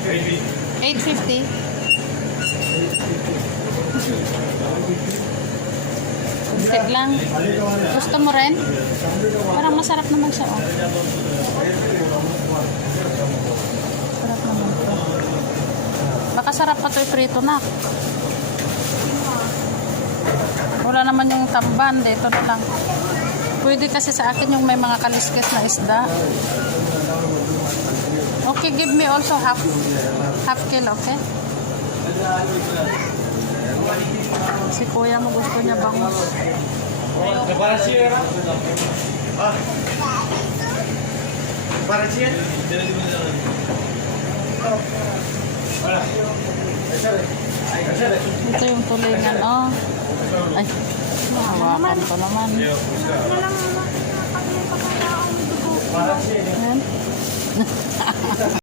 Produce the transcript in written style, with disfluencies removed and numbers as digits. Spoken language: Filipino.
850. Kunti lang. Gusto mo rin? Parang masarap naman siya, oh. Sarap naman ito. Baka sarap pa ito prito na. Wala naman yung tamban. Dito na lang. Pwede kasi sa akin yung may mga kaliskis na isda. Okay, give me also half kilo, okay? Si kuya mo gusto niya bangus. Para siya. Ah. Para siya. Ito yung tulingan, oh. Ay, hawakan ko naman. Ayan.